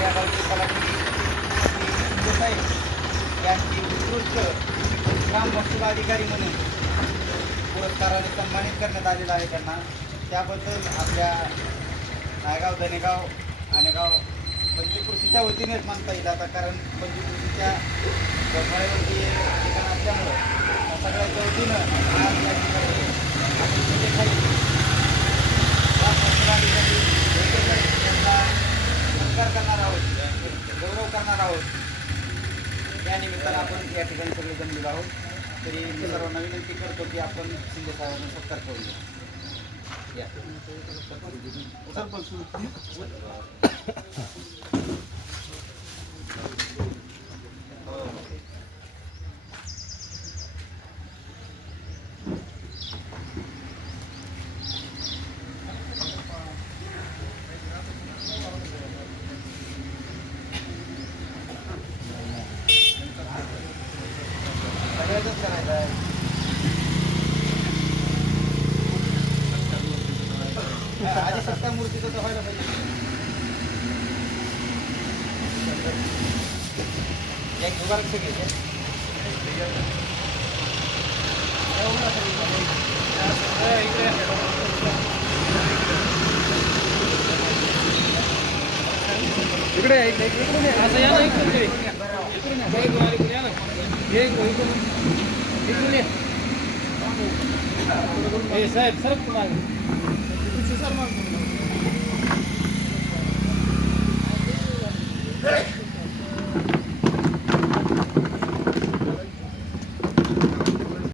आपल्या गावचे यांची उत्कृष्ट ग्राम महसूल अधिकारी म्हणून पुरस्काराने सन्मानित करण्यात आलेला आहे त्यांना. त्याबद्दल आपल्या नायगाव धनेगाव आणेगाव पंचकृषीच्या वतीनेच मानता येईल आता कारण पंचकृषीच्या गरमाळ्यावरती ठिकाण असल्यामुळं त्या सगळ्याच्या वतीनं आज या ठिकाणी आपण शिंदेसाहेब ग्राम महसूल अधिकारी शिंदेसाहेब यांना सत्कार करणार आहोत गौरव करणार आहोत. या निमित्तानं आपण या ठिकाणी सगळे जमलेलो आहोत. तरी मी सर्वांना विनंती करतो की आपण शिंदे साहेबांना सत्कार करूया या. सरपंच. सगळ्याच करायचं आहे आधी सत्ता मूर्तीचं तर व्हायला पाहिजे. एक दुबार सगळे इकडे इकडे. असं या ना इकडून, इकडून या. ना. हे इकडून, इकडून. इकडून या.